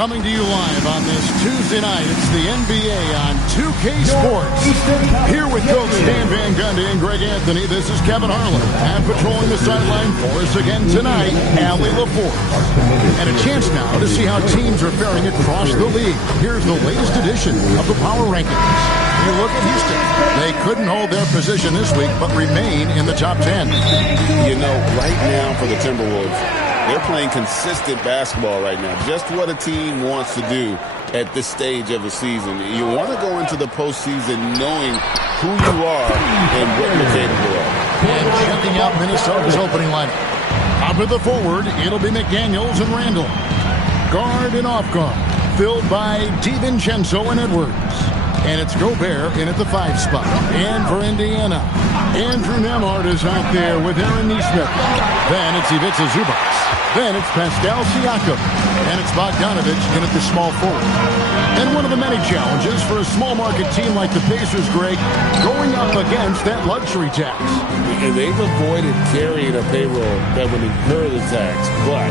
Coming to you live on this Tuesday night, it's the NBA on 2K Sports. Here with Coach Dan Van Gundy and Greg Anthony, this is Kevin Harlan. And patrolling the sideline for us again tonight, Allie LaForce. And a chance now to see how teams are faring across the league. Here's the latest edition of the Power Rankings. You look at Houston. They couldn't hold their position this week, but remain in the top 10. You know, right now for the Timberwolves, they're playing consistent basketball right now. Just what a team wants to do at this stage of the season. You want to go into the postseason knowing who you are and what you're capable of. And checking out Minnesota's opening lineup. Top of the forward, it'll be McDaniels and Randall. Guard and off guard, filled by DiVincenzo and Edwards. And it's Gobert in at the 5 spot. And for Indiana, Andrew Nembhard is out there with Aaron Nesmith. Then it's Ivica Zubac. Then it's Pascal Siakam. And it's Bogdanovic in at the small forward. And one of the many challenges for a small market team like the Pacers, Greg, going up against that luxury tax. And they've avoided carrying a payroll that would incur the tax, but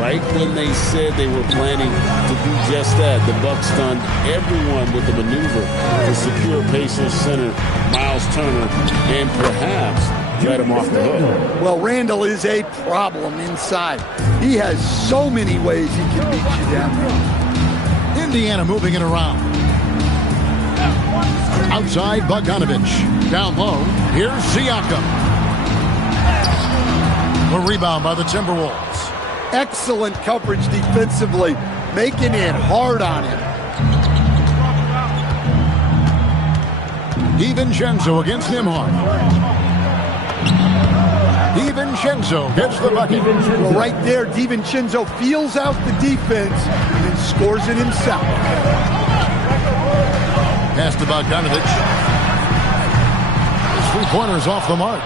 right when they said they were planning to do just that, the Bucks stunned everyone with the maneuver to secure Pacers center Miles Turner and perhaps let him off the hook. Well, Randall is a problem inside. He has so many ways he can beat you down there. Indiana moving it around. Outside, Bogdanovic. Down low, here's Siakam. A rebound by the Timberwolves. Excellent coverage defensively, making it hard on him. DiVincenzo against Nembhard. DiVincenzo gets the bucket. Well, right there, DiVincenzo feels out the defense and then scores it himself. Pass to Bogdanovic. His three-pointer's off the mark.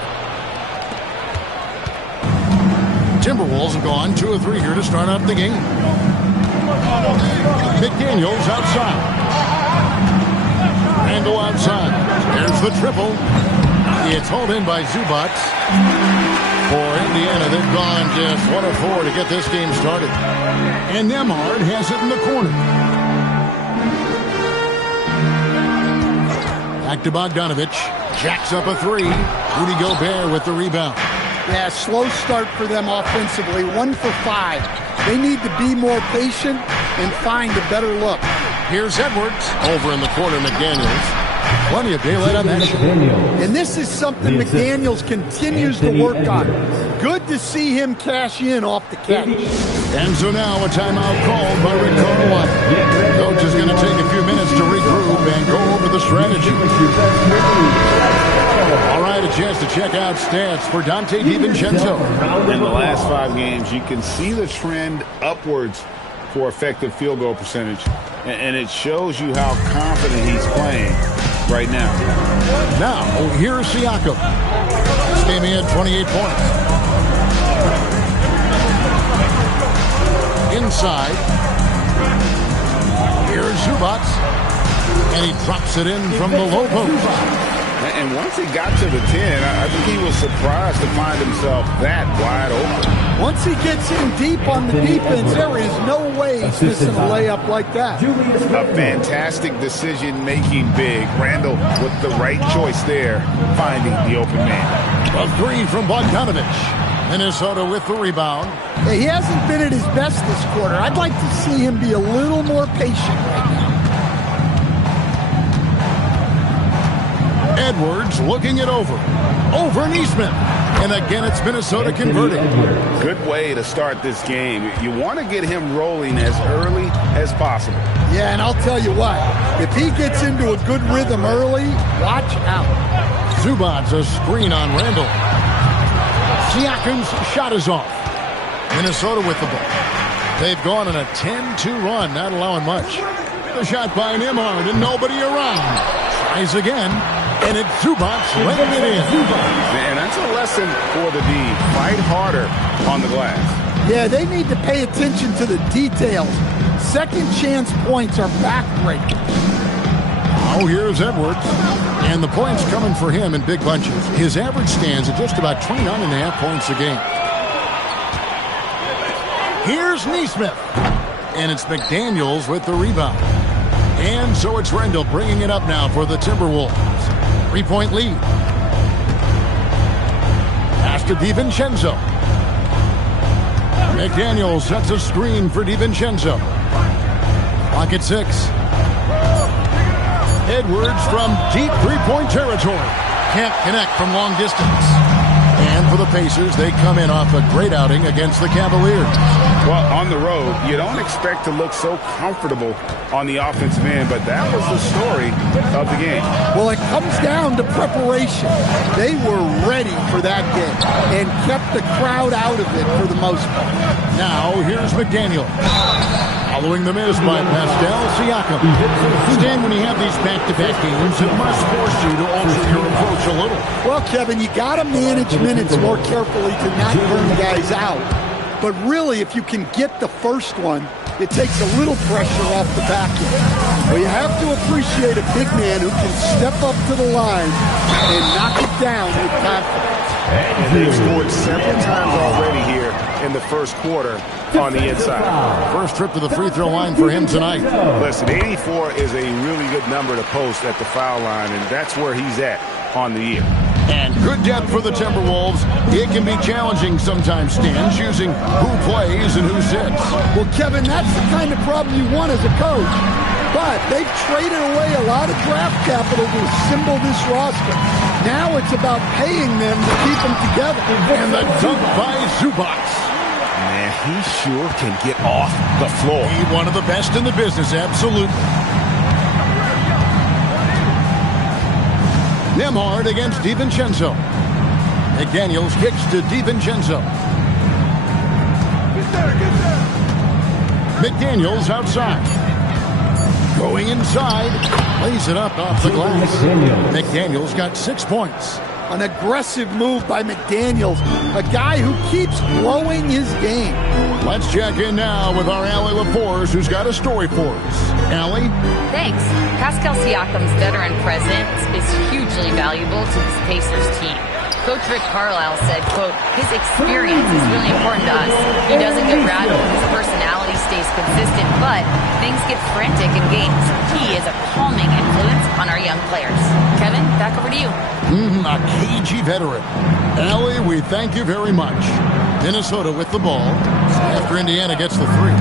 Timberwolves have gone 2 of 3 here to start out the game. McDaniels outside. Randall outside. There's the triple. It's hauled in by Zubac. For Indiana, they've gone just 1 of 4 to get this game started. And Nembhard has it in the corner. Back to Bogdanovic. Jacks up a 3. Rudy Gobert with the rebound. Yeah, slow start for them offensively. 1 for 5. They need to be more patient and find a better look. Here's Edwards. Over in the corner, McDaniels. Plenty of daylight on that shot. And this is something McDaniels continues to work on. Good to see him cash in off the catch. And so now a timeout called by Rick Carlisle. Coach is going to take a few minutes to regroup and go over the strategy. All right, a chance to check out stats for Donte DiVincenzo. In the last 5 games, you can see the trend upwards for effective field goal percentage. And it shows you how confident he's playing right now. Now, here's Siakam. This game he had 28 points. Inside. Here's Zubac. And he drops it in from the low post. And once he got to the 10, I think he was surprised to find himself that wide open. Once he gets in deep on the defense, there is no way he's missing a layup like that. A fantastic decision-making big. Randall with the right choice there, finding the open man. A 3 from Bogdanovic. Minnesota with the rebound. He hasn't been at his best this quarter. I'd like to see him be a little more patient right now. Edwards looking it over. Over Nesmith. And again, it's Minnesota converting. Good way to start this game. You want to get him rolling as early as possible. Yeah, and I'll tell you what. If he gets into a good rhythm early, watch out. Zubac a screen on Randall. Siakam's shot is off. Minnesota with the ball. They've gone on a 10-2 run, not allowing much. The shot by Nembhard and nobody around. Tries again. And it's Zubac letting it in. And that's a lesson for the D. Fight harder on the glass. Yeah, they need to pay attention to the details. Second chance points are backbreaking. Now here's Edwards. And the points coming for him in big bunches. His average stands at just about 29.5 points a game. Here's Nesmith. And it's McDaniels with the rebound. And so it's Randall bringing it up now for the Timberwolves. 3-point lead. Pass to DiVincenzo. McDaniels sets a screen for DiVincenzo. Clock at 6. Edwards from deep three-point territory. Can't connect from long distance. And for the Pacers, they come in off a great outing against the Cavaliers. Well, on the road, you don't expect to look so comfortable on the offensive end, but that was the story of the game. Well, it comes down to preparation. They were ready for that game and kept the crowd out of it for the most part. Now, here's McDaniel. Following the miss by Pascal Siakam. Stan, when you have these back-to-back games, it must force you to alter your approach a little. Well, Kevin, you got to manage minutes more carefully to not burn guys out. But really, if you can get the first one, it takes a little pressure off the back end. Well, you have to appreciate a big man who can step up to the line and knock it down with confidence. And they've scored several times already here in the first quarter on the inside. First trip to the free throw line for him tonight. Listen, 84 is a really good number to post at the foul line, and that's where he's at on the year. And good depth for the Timberwolves. It can be challenging sometimes, Stan, choosing who plays and who sits. Well, Kevin, that's the kind of problem you want as a coach. But they've traded away a lot of draft capital to assemble this roster. Now it's about paying them to keep them together. And the dunk by Zubac. Man, he sure can get off the floor. He's one of the best in the business, absolutely. Nembhard against DiVincenzo. McDaniels kicks to DiVincenzo. McDaniels outside. Going inside. Lays it up off the glass. McDaniels got 6 points. An aggressive move by McDaniels, a guy who keeps growing his game. Let's check in now with our Allie LaForce, who's got a story for us. Allie? Thanks. Pascal Siakam's veteran presence is hugely valuable to this Pacers team. Coach Rick Carlisle said, quote, his experience is really important to us. He doesn't get rattled. His personality stays consistent, but things get frantic in games. He is a calming influence on our young players. Kevin, back over to you. A cagey veteran. Allie, we thank you very much. Minnesota with the ball after Indiana gets the three.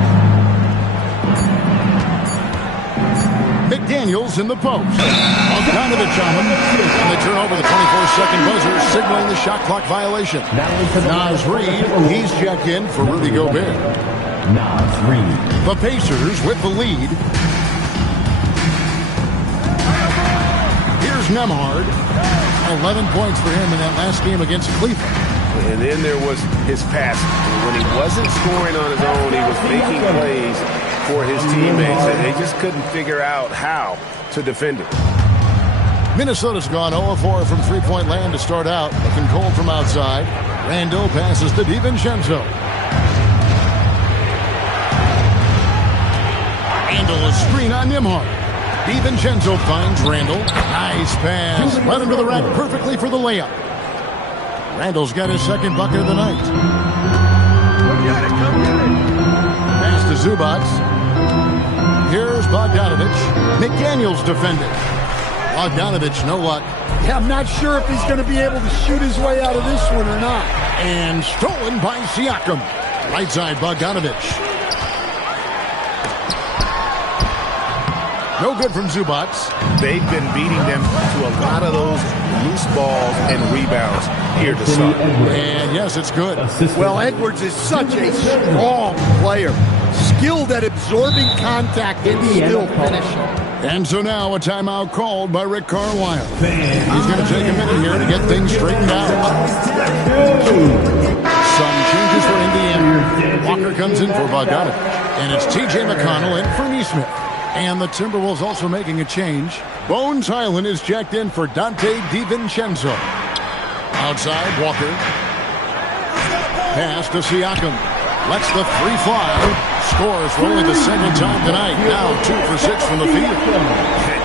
McDaniels in the post. Bogdanovich on him. And they turn over the 24-second buzzer, signaling the shot clock violation. Naz Reid, he's checked in for Rudy Gobert. Naz Reid. The Pacers with the lead. Here's Nembhard. 11 points for him in that last game against Cleveland. And then there was his passing. When he wasn't scoring on his own, he was making plays for his teammates, and they just couldn't figure out how to defend him. Minnesota's gone 0-4 from three-point land to start out. Looking cold from outside. Randall passes to DiVincenzo. Randall a screen on Nembhard. DiVincenzo finds Randall. Nice pass. Led him to the rack perfectly for the layup. Randall's got his second bucket of the night. Pass to Zubac. Here's Bogdanovich. McDaniels defended. Bogdanovich, no luck. Yeah, I'm not sure if he's going to be able to shoot his way out of this one or not. And stolen by Siakam. Right side, Bogdanovich. No good from Zubac. They've been beating them to a lot of those loose balls and rebounds here to start. And yes, it's good. Well, Edwards is such a strong player. Skilled at absorbing contact and still finishing. And so now a timeout called by Rick Carlisle. He's going to take a minute here to get things straightened out. Some changes for Indiana. Walker comes in for Bogdanovich. And it's T.J. McConnell in for Nesmith. And the Timberwolves also making a change. Bones Hyland is checked in for Dante DiVincenzo. Outside, Walker. Pass to Siakam. Lets the three fly. Scores for only the second time tonight. Now 2 for 6 from the field.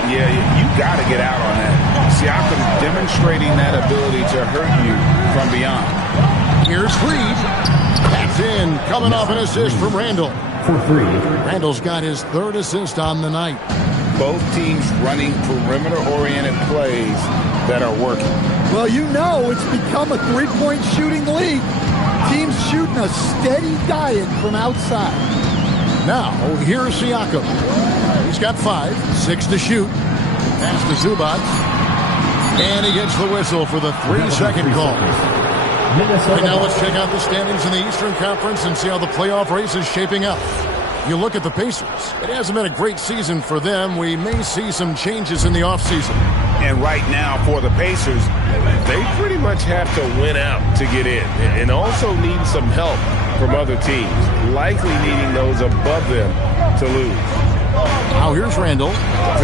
Yeah, you got to get out on that. Siakam demonstrating that ability to hurt you from beyond. Here's Reid. That's in. Coming off an assist from Randall. for 3. Randall's got his 3rd assist on the night. Both teams running perimeter-oriented plays that are working. Well, you know it's become a three-point shooting league. Teams shooting a steady diet from outside. Now, here's Siakam. He's got 5, 6 to shoot. Pass to Zubac. And he gets the whistle for the 3-second call. And now let's check out the standings in the Eastern Conference and see how the playoff race is shaping up. You look at the Pacers. It hasn't been a great season for them. We may see some changes in the offseason. And right now for the Pacers, They pretty much have to win out to get in and also need some help from other teams, likely needing those above them to lose. Now here's Randall.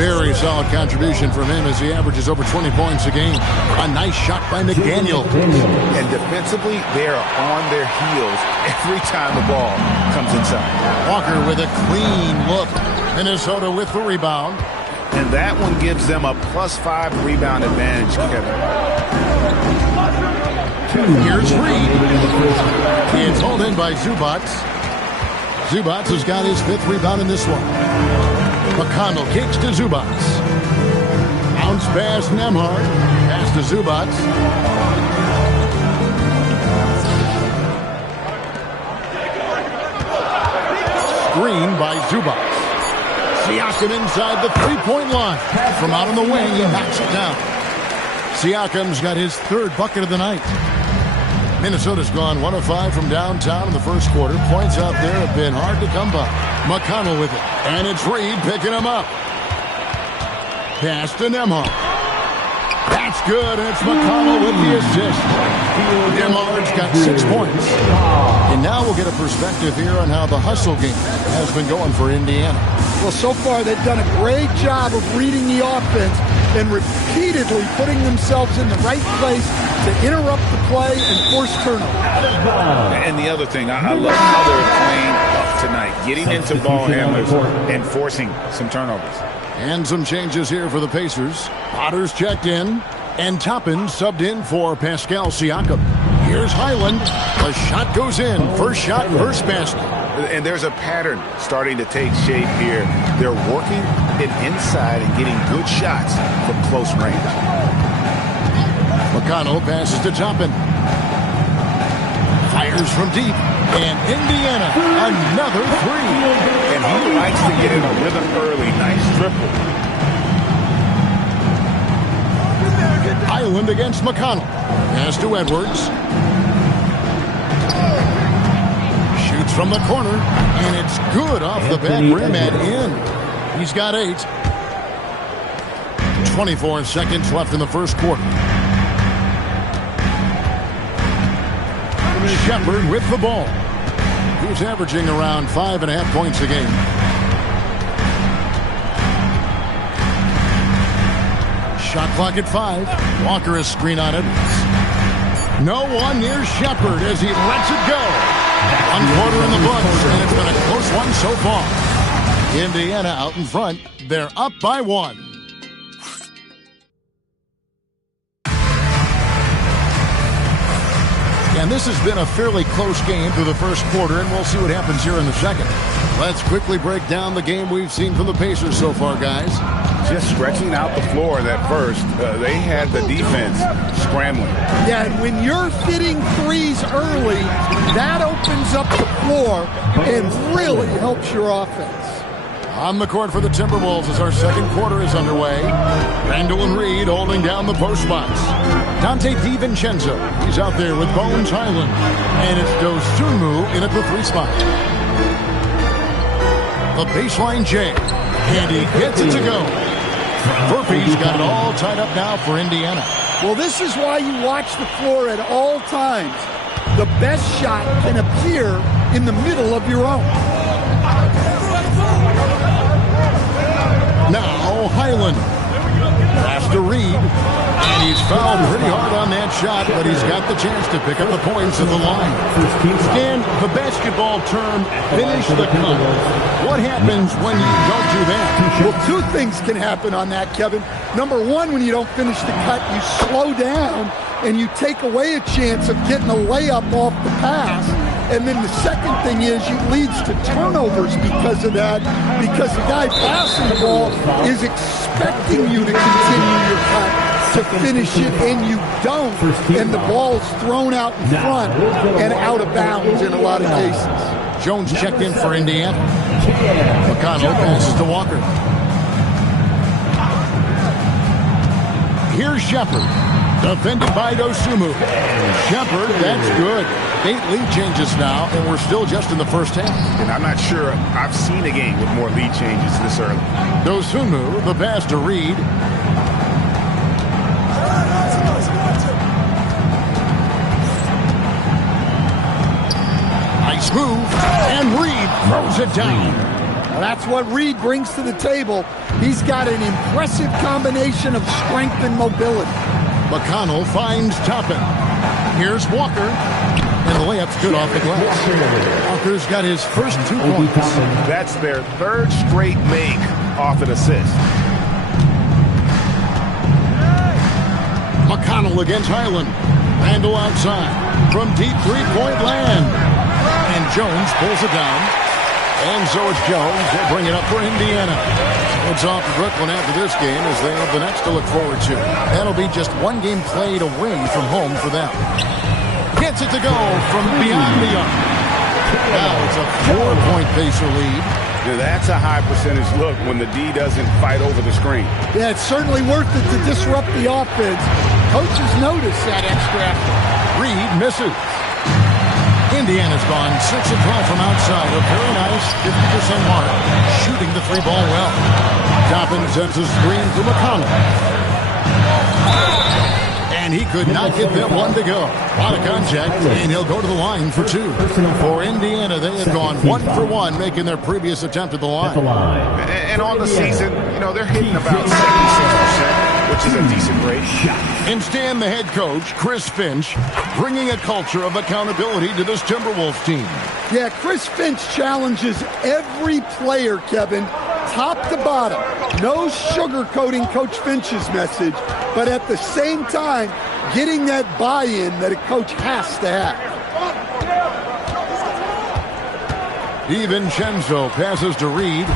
Very solid contribution from him as he averages over 20 points a game. A nice shot by McDaniel. And defensively, they are on their heels every time the ball comes inside. Walker with a clean look. Minnesota with the rebound. And that one gives them a +5 rebound advantage, Kevin. Here's Reed. It's hauled in by Zubac. Zubac has got his 5th rebound in this one. McConnell kicks to Zubac. Bounce pass Nembhard. Pass to Zubac. Screen by Zubac. Siakam inside the 3-point line. From out on the wing, he knocks it down. Siakam's got his 3rd bucket of the night. Minnesota's gone 1 of 5 from downtown in the first quarter. Points out there have been hard to come by. McConnell with it. And it's Reed picking him up. Pass to Nembhard. That's good, and it's McConnell with the assist. Nembhard's got 6 points. And now we'll get a perspective here on how the hustle game has been going for Indiana. Well, so far they've done a great job of reading the offense and repeatedly putting themselves in the right place to interrupt the play and force turnover. And the other thing, I love how they're playing up tonight, getting into ball handlers and forcing some turnovers. And some changes here for the Pacers. Potter's checked in, and Toppin subbed in for Pascal Siakam. Here's Highland. The shot goes in. First shot, first basket. And there's a pattern starting to take shape here. They're working it inside and getting good shots from close range. McConnell passes to Toppin. Fires from deep. And Indiana, another 3. And he likes to get in a rhythm early. Nice triple. Island against McConnell. Pass to Edwards. Shoots from the corner. And it's good off the back rim and in. He's got 8. 24 seconds left in the first quarter. Shepard with the ball. He's averaging around 5.5 points a game. Shot clock at 5. Walker is screen on Edwards. No one near Shepard as he lets it go. 1 quarter in the books, and it's been a close one so far. Indiana out in front. They're up by 1. And this has been a fairly close game through the first quarter, and we'll see what happens here in the second. Let's quickly break down the game we've seen from the Pacers so far, guys. Just stretching out the floor that first. They had the defense scrambling. Yeah, and when you're hitting threes early, that opens up the floor and really helps your offense. On the court for the Timberwolves as our second quarter is underway. Randall and Reed holding down the post spots. Dante DiVincenzo, he's out there with Bones Highland. And it's Dosunmu in at the 3 spot. The baseline J. And he gets it to go. Murphy's got it all tied up now for Indiana. Well, this is why you watch the floor at all times. The best shot can appear in the middle of your own. Now Highland. Pass to Reed. And he's fouled pretty hard on that shot, but he's got the chance to pick up the points at the line. Stan, the basketball term, finish the cut. What happens when you don't do that? Well, 2 things can happen on that, Kevin. Number 1, when you don't finish the cut, you slow down and you take away a chance of getting a layup off the pass. And then the second thing is it leads to turnovers because of that, because the guy passing the ball is expecting you to continue your cut to finish it, and you don't, and the ball's thrown out in front and out of bounds in a lot of cases. Jones checked in for Indiana. McConnell passes to Walker. Here's Shepard, defended by Dosunmu. Shepard, that's good. 8 lead changes now, and we're still just in the first half. And I'm not sure I've seen a game with more lead changes this early. Dosunmu, the pass to Reed. Nice move, and Reed throws it down. Well, that's what Reed brings to the table. He's got an impressive combination of strength and mobility. McConnell finds Toppin. Here's Walker, and the layup's good off the glass. Walker's got his first 2 points. That's their 3rd straight make off an assist. McConnell against Highland. Randall outside from deep 3-point land. And Jones pulls it down. And so it's Jones. They'll bring it up for Indiana. It's off to Brooklyn after this game as they have the next to look forward to. That'll be just 1 game played away from home for them. Gets it to go from beyond the arc. Now it's a 4-point Pacer lead. Yeah, that's a high percentage look when the D doesn't fight over the screen. Yeah, it's certainly worth it to disrupt the offense. Coaches notice that extra effort. Reed misses. Indiana's gone 6 of 12 from outside. A very nice 50% mark. Shooting the 3-ball well. Toppin sends a screen for McConnell. And he could not get that one to go. A lot of contact, and he'll go to the line for 2. For Indiana, they have gone 1 for 1, making their previous attempt at the line. And on the season, you know, they're hitting about 76%, which is a decent rate. Instead, the head coach, Chris Finch, bringing a culture of accountability to this Timberwolves team. Yeah, Chris Finch challenges every player, Kevin, top to bottom. No sugarcoating Coach Finch's message, but at the same time, getting that buy-in that a coach has to have. DiVincenzo passes to Reed.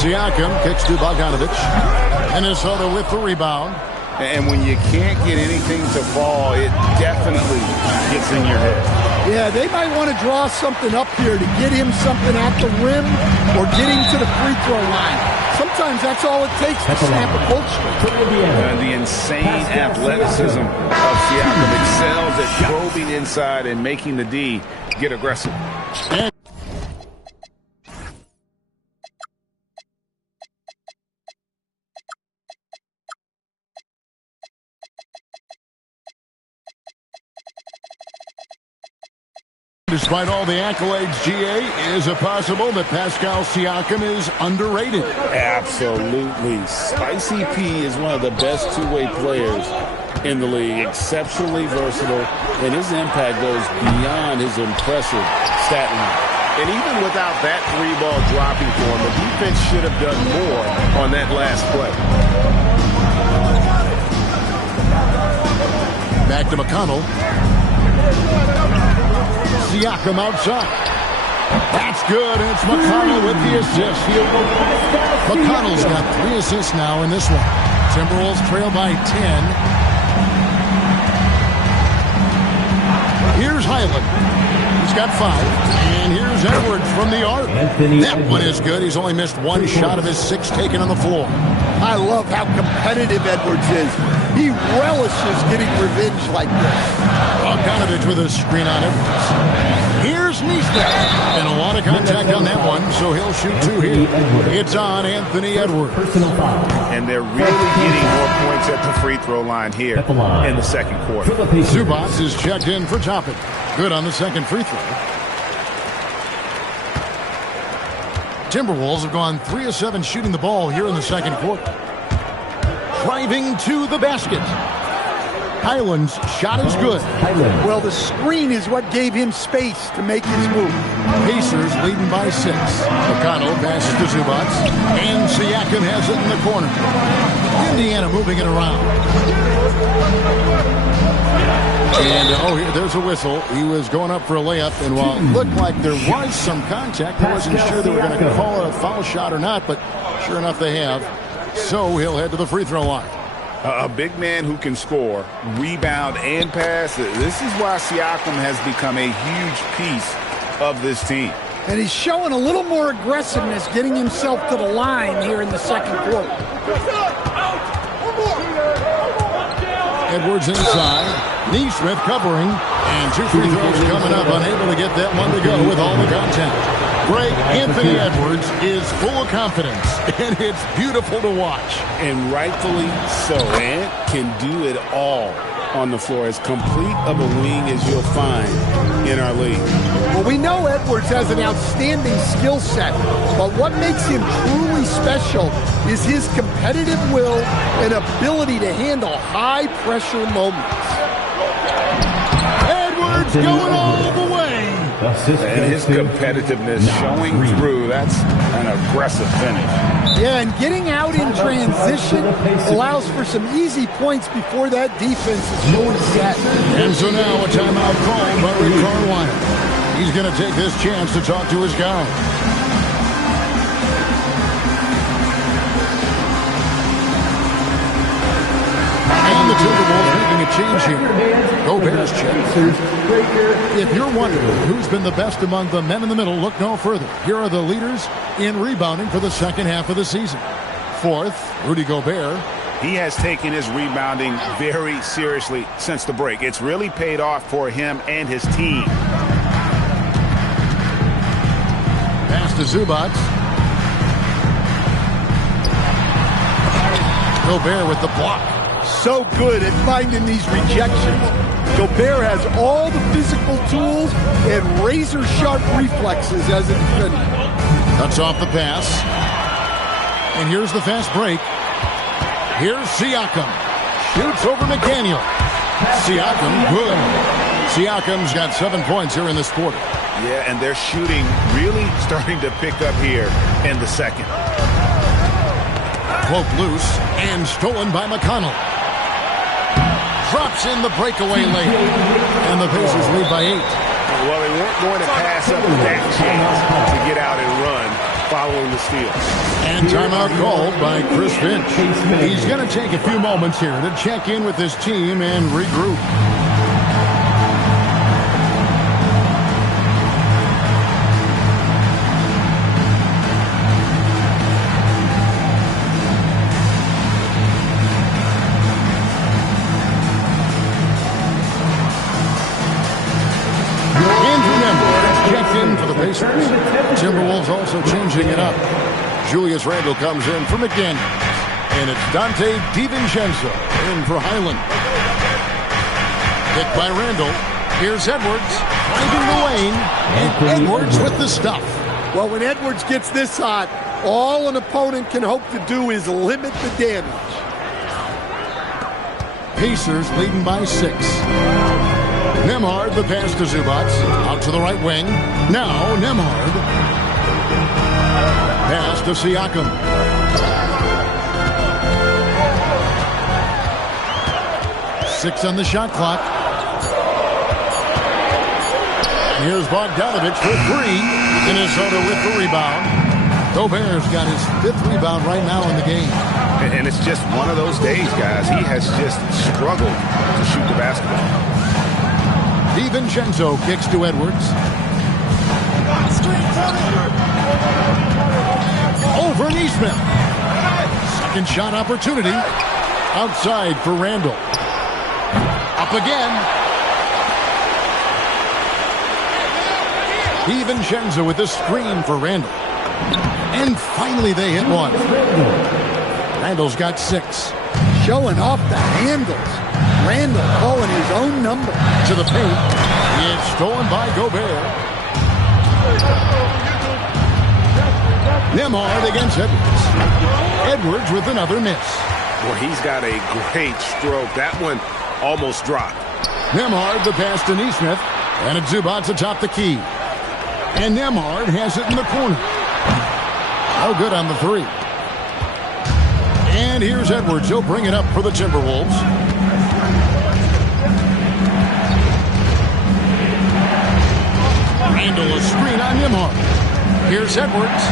Siakam kicks to Bogdanovic. Minnesota with the rebound. And when you can't get anything to fall, it definitely gets in your head. Yeah, they might want to draw something up here to get him something at the rim or get him to the free throw line. Sometimes that's all it takes to snap a cold streak. The insane athleticism of Siakam excels at probing inside and making the D get aggressive. Despite all the accolades, GA, is it possible that Pascal Siakam is underrated? Absolutely. Spicy P is one of the best two-way players in the league. Exceptionally versatile, and his impact goes beyond his impressive stat line. And even without that 3-ball dropping for him, the defense should have done more on that last play. Back to McConnell. Siakam outside. That's good. It's McConnell with the assist. McConnell's got 3 assists now in this one. Timberwolves trail by 10. Here's Highland. He's got 5. And here's Edwards from the arc. That one is good. He's only missed 1 shot of his 6 taken on the floor. I love how competitive Edwards is. He relishes getting revenge like this. Bogdanovic with a screen on Edwards. Here's Neesmith. And a lot of contact on that one, so he'll shoot 2 here. It's on Anthony Edwards. And they're really getting more points at the free throw line here in the second quarter. Zubac is checked in for Toppin. Good on the second free throw. Timberwolves have gone 3 of 7 shooting the ball here in the second quarter. Driving to the basket. Highland's shot is good. Well, the screen is what gave him space to make his move. Pacers leading by 6. McConnell passes to Zubac, and Siakam has it in the corner. Indiana moving it around. And, there's a whistle. He was going up for a layup, and while it looked like there was some contact, I wasn't sure they were going to call a foul shot or not, but sure enough they have. So he'll head to the free throw line. A big man who can score, rebound, and pass. This is why Siakam has become a huge piece of this team. And he's showing a little more aggressiveness, getting himself to the line here in the second quarter. Edwards inside. Neesmith covering. And 2 free throws coming up. Unable to get that one to go with all the contact. Greg, Anthony Edwards is full of confidence, and it's beautiful to watch. And rightfully so. Ant can do it all on the floor. As complete of a wing as you'll find in our league. Well, we know Edwards has an outstanding skill set, but what makes him truly special is his competitive will and ability to handle high-pressure moments. Edwards going all the way. And his competitiveness showing through. That's an aggressive finish. Yeah, and getting out in transition allows for some easy points before that defense is fully set. And so now a timeout called by Rick Carlisle. He's going to take this chance to talk to his guys. And the Timberwolves making a change here. Gobert's check. If you're wondering who's been the best among the men in the middle, look no further. Here are the leaders in rebounding for the second half of the season. 4th, Rudy Gobert. He has taken his rebounding very seriously since the break. It's really paid off for him and his team. Pass to Zubac. Gobert with the block. So good at finding these rejections. Gobert has all the physical tools and razor-sharp reflexes as a defender. Cuts off the pass. And here's the fast break. Here's Siakam. Shoots over McDaniel. Siakam, good. Siakam's got 7 points here in this quarter. Yeah, and their shooting really starting to pick up here in the second. Cloak loose and stolen by McConnell. Drops in the breakaway lane. And the Pacers lead by 8. Well, they weren't going to pass up that chance to get out and run following the steal. And timeout called by Chris Finch. He's going to take a few moments here to check in with his team and regroup. For the Pacers. Timberwolves also changing it up. Julius Randle comes in for McDaniel. And it's Dante DiVincenzo in for Highland. Picked by Randle. Here's Edwards. Finding the lane. And Edwards with the stuff. Well, when Edwards gets this hot, all an opponent can hope to do is limit the damage. Pacers leading by 6. Nembhard, the pass to Zubac. Out to the right wing. Now Nembhard. Pass to Siakam. Six on the shot clock. Here's Bogdanovic for 3. Minnesota with the rebound. Gobert's got his 5th rebound right now in the game. And it's just one of those days, guys. He has just struggled to shoot the basketball. DiVincenzo kicks to Edwards. Over Neesmith. Second shot opportunity. Outside for Randle. Up again. DiVincenzo with the screen for Randle. And finally they hit one. Randle's got 6. Showing off the handles. Randle calling his own number. To the paint. It's stolen by Gobert. Nembhard against Edwards. Edwards with another miss. Well, he's got a great stroke. That one almost dropped. Nembhard the pass to Nesmith. And it's Zubac atop the key. And Nembhard has it in the corner. No good on the three. And here's Edwards. He'll bring it up for the Timberwolves. Randle a screen on Nembhard. Here's Edwards.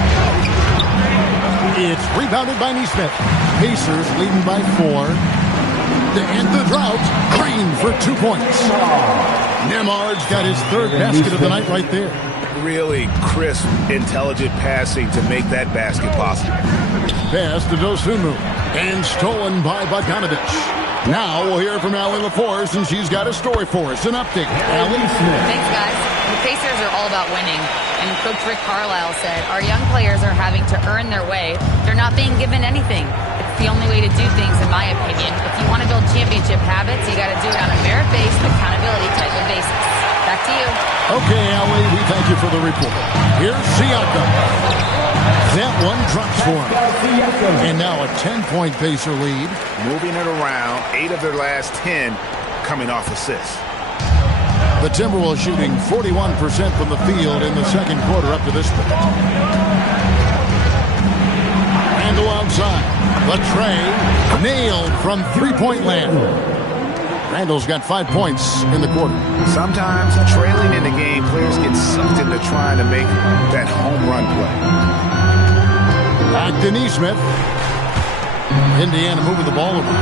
It's rebounded by Nesmith. Pacers leading by 4. To end the drought, Green for 2 points. Nembhard's got his third basket of the night right there. Really crisp, intelligent passing to make that basket possible. Pass to Dosunmu. And stolen by Bogdanovich. Now we'll hear from Allie LaForce, and she's got a story for us. An update. Allie? Thanks, guys. The Pacers are all about winning. And Coach Rick Carlisle said, our young players are having to earn their way. They're not being given anything. It's the only way to do things, in my opinion. If you want to build championship habits, you got to do it on a merit-based, accountability type of basis. Back to you. Okay, Allie, we thank you for the report. Here's Siakam. That one drops for him. And now a 10-point Pacer lead. Moving it around, 8 of their last 10 coming off assists. The Timberwolves shooting 41% from the field in the second quarter up to this point. Randle outside. The tray nailed from three-point land. Randle's got 5 points in the quarter. Sometimes trailing in the game, players get sucked into trying to make that home run play. Back to Nesmith. Indiana moving the ball around.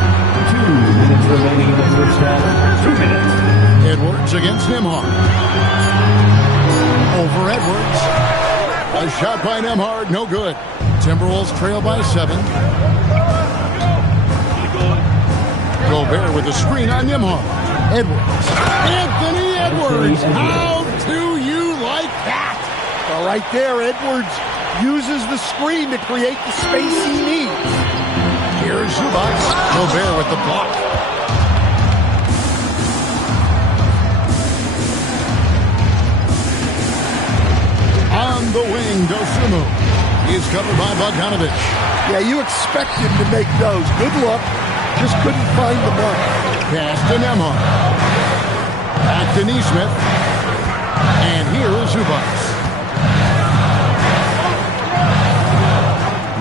2 minutes remaining in the first half. 2 minutes. Edwards against Nembhard. Over Edwards. A shot by Nembhard, no good. Timberwolves trail by 7. Gobert with the screen on Nembhard. Edwards. Anthony Edwards. How do you like that? Well, right there, Edwards uses the screen to create the space he needs. Here's Zubac. Gobert with the block. On the wing, Dosunmu. He's covered by Bogdanovich. Yeah, you expect him to make those. Good luck. Just couldn't find the mark. Pass to Nembhard. Back to Nesmith. And here is Zubac.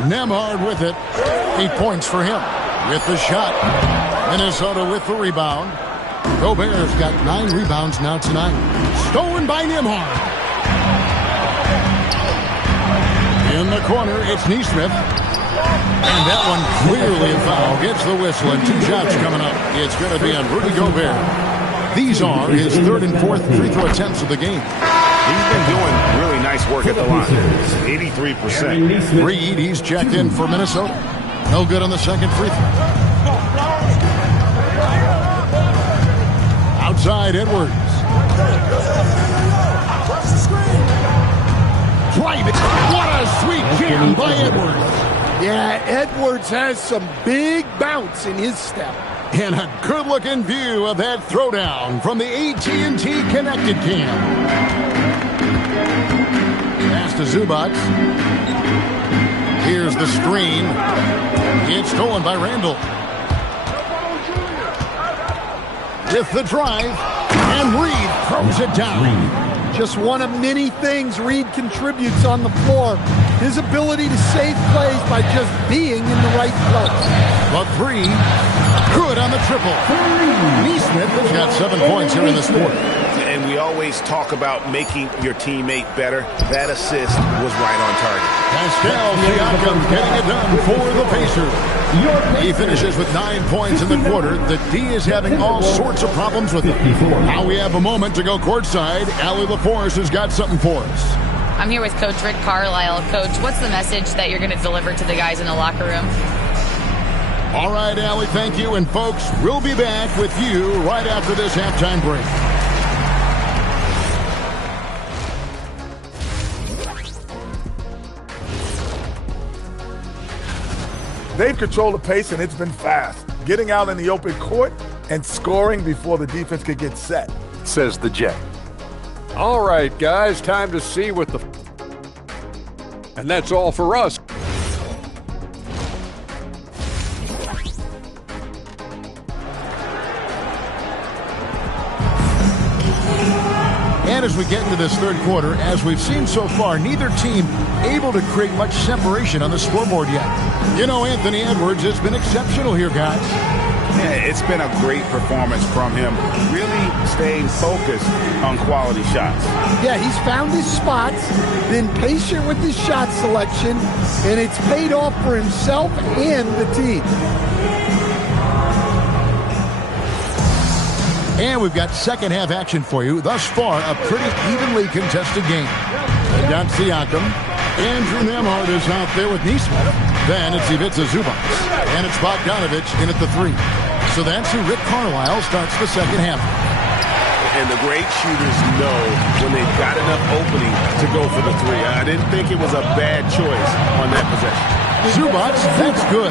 Nembhard with it. 8 points for him. With the shot. Minnesota with the rebound. Gobert's got 9 rebounds now tonight. Stolen by Nembhard. In the corner, it's Nesmith. And that one clearly a foul. Gets the whistle, and 2 shots coming up. It's going to be on Rudy Gobert. These are his 3rd and 4th free throw attempts of the game. He's been doing really nice work at the line. 83%. Reed, he's checked in for Minnesota. No good on the second free throw. Outside, Edwards. Drive it. What a sweet jam by Edwards. Yeah, Edwards has some big bounce in his step. And a good-looking view of that throwdown from the AT&T Connected Cam. Pass to Zubac. Here's the screen. It's stolen by Randle. With the drive, and Reed throws it down. Just one of many things Reed contributes on the floor. His ability to save plays by just being in the right place. The 3, good on the triple. Nesmith has got 7 points here in this quarter. And we always talk about making your teammate better. That assist was right on target. Pascal Siakam getting it done for the Pacers. He finishes with 9 points in the quarter. The D is having all sorts of problems with him. Now we have a moment to go courtside. Allie LaForce has got something for us. I'm here with Coach Rick Carlisle. Coach, what's the message that you're going to deliver to the guys in the locker room? All right, Allie, thank you. And folks, we'll be back with you right after this halftime break. They've controlled the pace, and it's been fast. Getting out in the open court and scoring before the defense could get set, says the Jet. All right, guys, time to see what the... And that's all for us. we get into this third quarter, as we've seen so far, neither team able to create much separation on the scoreboard yet. You know, Anthony Edwards has been exceptional here, guys. Yeah, it's been a great performance from him, really staying focused on quality shots. Yeah, he's found his spots, been patient with his shot selection, and it's paid off for himself and the team. And we've got second half action for you. Thus far, a pretty evenly contested game. They got Siakam. Andrew Nembhard is out there with Nesmith. Then it's Ivica Zubac. And it's Bogdanovic in at the 3. So that's who Rick Carlisle starts the second half. And the great shooters know when they've got enough opening to go for the 3. I didn't think it was a bad choice on that possession. Zubac, that's good.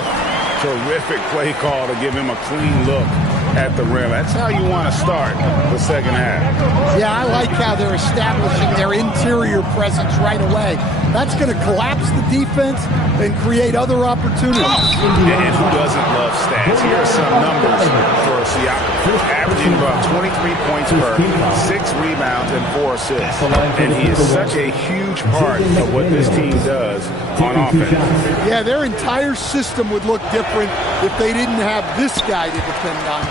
Terrific play call to give him a clean look at the rim. That's how you want to start the second half. Yeah, I like how they're establishing their interior presence right away. That's going to collapse the defense and create other opportunities. And who doesn't love stats? Here are some numbers for Siakam. Averaging about 23 points per, 6 rebounds, and 4 assists. And he is such a huge part of what this team does on offense. Yeah, their entire system would look different if they didn't have this guy to depend on.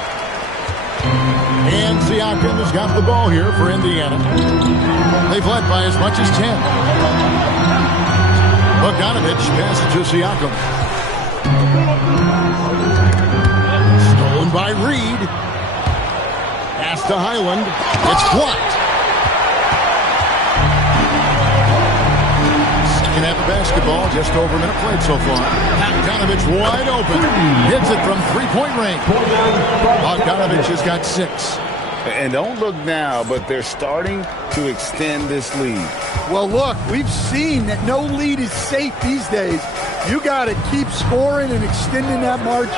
And Siakam has got the ball here for Indiana. They've led by as much as 10. Bogdanovic passes to Siakam. Stolen by Reed. Pass to Highland. It's blocked. Second half of basketball, just over a minute played so far. Bogdanovic wide open. Hits it from three-point range. Bogdanovic has got 6. And don't look now, but they're starting to extend this lead. Well, look, we've seen that no lead is safe these days. You got to keep scoring and extending that margin.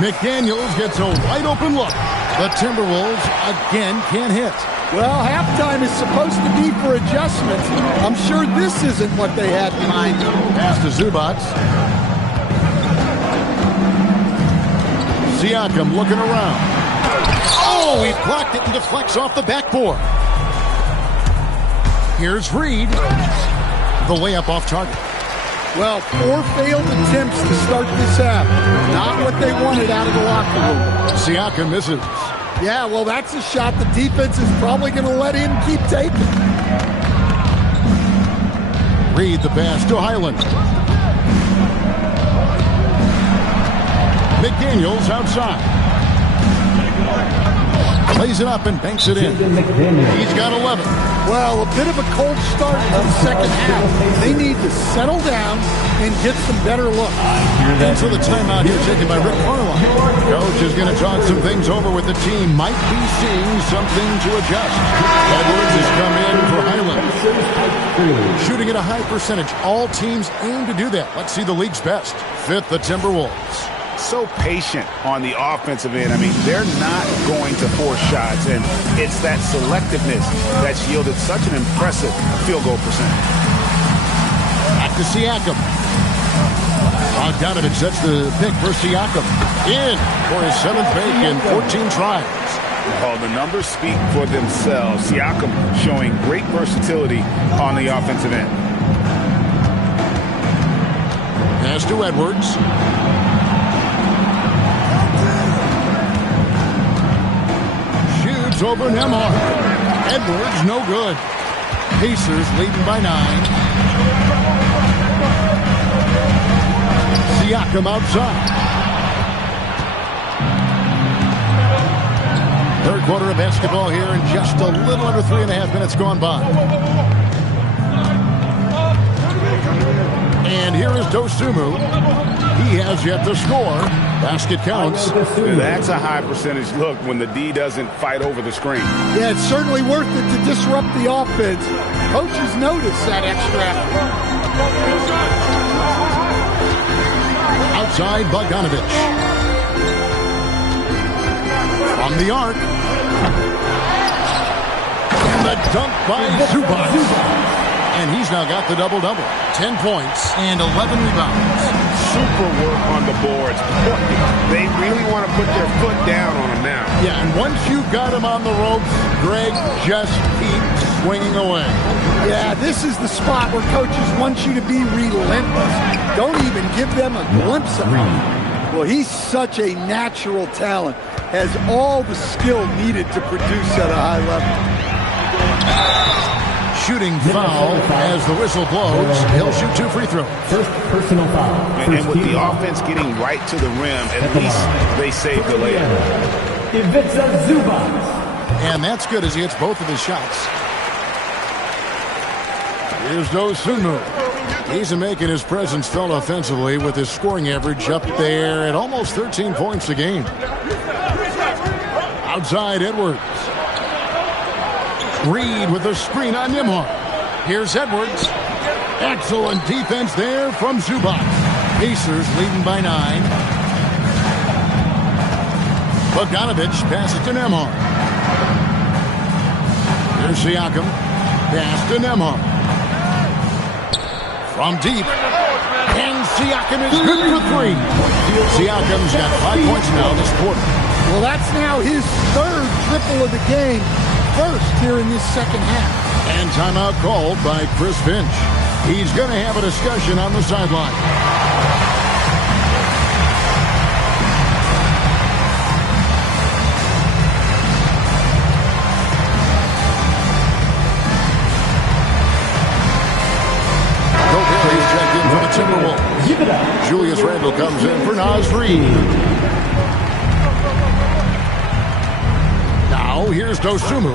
McDaniels gets a wide open look. The Timberwolves again can't hit. Well, halftime is supposed to be for adjustments. I'm sure this isn't what they had in mind. Pass to Zubac. Siakam looking around. Oh, he blocked it and deflects off the backboard. Here's Reed. The layup off target. Well, 4 failed attempts to start this half. Not what they wanted out of the locker room. Siakam misses. Yeah, well, that's a shot the defense is probably going to let him keep taking. Reed the pass to Highland. McDaniels outside. Plays it up and banks it in. He's got 11. Well, a bit of a cold start to the second half. They need to settle down and get some better looks. And so the timeout here taken by Rick Carlisle. Coach is going to talk some things over with the team. Might be seeing something to adjust. Edwards has come in for Highland. Shooting at a high percentage. All teams aim to do that. Let's see the league's best. 5th, the Timberwolves. So patient on the offensive end. I mean, they're not going to force shots, and it's that selectiveness that's yielded such an impressive field goal percentage. Back to Siakam. Bogdanovic sets the pick for Siakam. In for his 7th make in 14 tries. Oh, the numbers speak for themselves. Siakam showing great versatility on the offensive end. Pass to Edwards. Shoots over Nembhard. Edwards, no good. Pacers leading by 9. Siakam outside. Third quarter of basketball here, and just a little under 3.5 minutes gone by. And here is Dosunmu. He has yet to score. Basket counts. That's a high percentage look when the D doesn't fight over the screen. Yeah, it's certainly worth it to disrupt the offense. Coaches notice that extra effort. Outside Bogdanovic. From the arc. And the dunk by Zubac. And he's now got the double-double. 10 points and 11 rebounds. Super work on the boards. They really want to put their foot down on him now. Yeah, and once you've got him on the ropes, Greg, just keep swinging away. Yeah, this is the spot where coaches want you to be relentless. Don't even give them a glimpse of him. Well, he's such a natural talent. Has all the skill needed to produce at a high level. Shooting foul as the whistle blows. He'll shoot 2 free throws. First personal foul. And with the offense getting right to the rim, at least they saved the layup. Ivica Zubac. And that's good as he hits both of his shots. Here's Dosunmu. He's making his presence felt offensively with his scoring average up there at almost 13 points a game. Outside Edwards. Reed with a screen on Nembhard. Here's Edwards. Excellent defense there from Zubac. Pacers leading by 9. Bogdanovich passes to Nembhard. Here's Siakam. Pass to Nembhard. From deep. And Siakam is good for 3. Siakam's got 5 points now this quarter. Well, that's now his 3rd triple of the game. First here in this second half. And timeout called by Chris Finch. He's going to have a discussion on the sideline. Gobert checked in for the Timberwolves. Julius Randle comes in for Naz Reid. Now here's Dosunmu.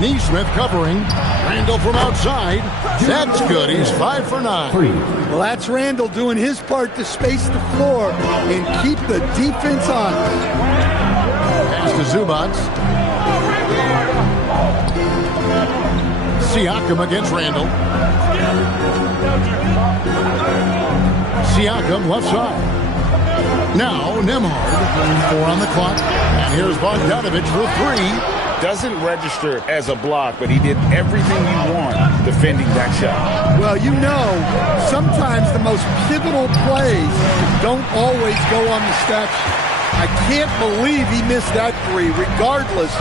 Nesmith covering. Randle from outside. That's good. He's 5 for 9. Well, that's Randle doing his part to space the floor and keep the defense on. Pass to Zubac. Siakam against Randle. Siakam left side. Now Nembhard. 4 on the clock. And here's Bogdanovich for 3. Doesn't register as a block, but he did everything you want defending that shot. Well, you know, sometimes the most pivotal plays don't always go on the stat sheet. I can't believe he missed that 3. Regardless,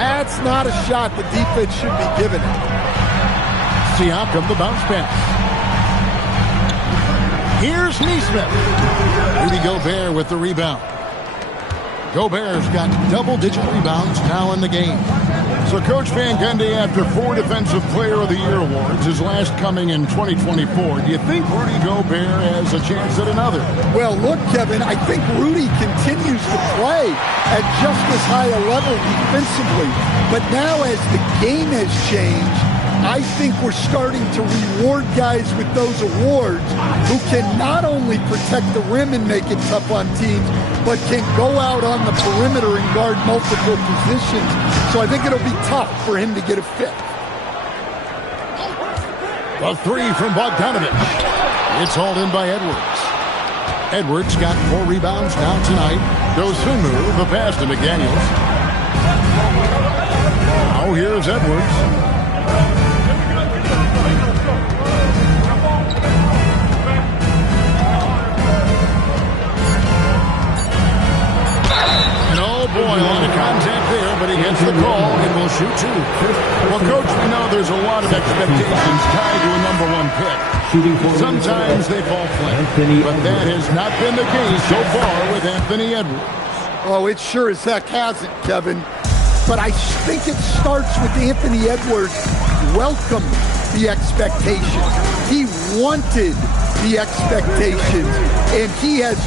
that's not a shot the defense should be giving him. Siakam, the bounce pass. Here's Nesmith. Rudy Gobert with the rebound. Gobert's got double-digit rebounds now in the game. So Coach Van Gundy, after 4 Defensive Player of the Year awards, his last coming in 2024, do you think Rudy Gobert has a chance at another? Well, look, Kevin, I think Rudy continues to play at just as high a level defensively. But now as the game has changed, I think we're starting to reward guys with those awards who can not only protect the rim and make it tough on teams, but can go out on the perimeter and guard multiple positions. So I think it'll be tough for him to get a 5th. The 3 from Bogdanovich. It's hauled in by Edwards. Edwards got 4 rebounds now tonight. Dosunmu, the pass to McDaniels. Now here's Edwards. Boy, a lot of contact there, but he gets the call and will shoot 2. Well, Coach, we know there's a lot of expectations tied to a #1 pick. Sometimes they fall flat, but that has not been the case so far with Anthony Edwards. Oh, it sure as heck hasn't, Kevin. But I think it starts with Anthony Edwards welcomed the expectations. He wanted the expectations, and he has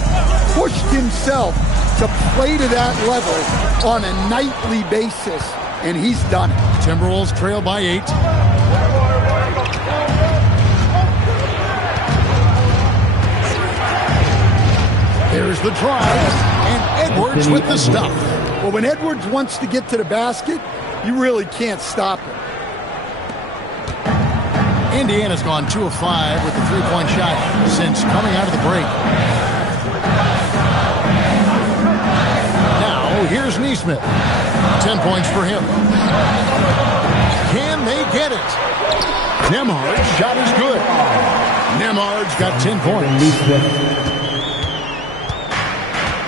pushed himself to play to that level on a nightly basis, and he's done it. Timberwolves trail by 8. There's the drive, and Edwards with the stuff. Well, when Edwards wants to get to the basket, you really can't stop him. Indiana's gone 2 of 5 with the 3-point shot since coming out of the break. Here's Nesmith. 10 points for him. Can they get it? Nembhard's shot is good. Nembhard's got 10 points.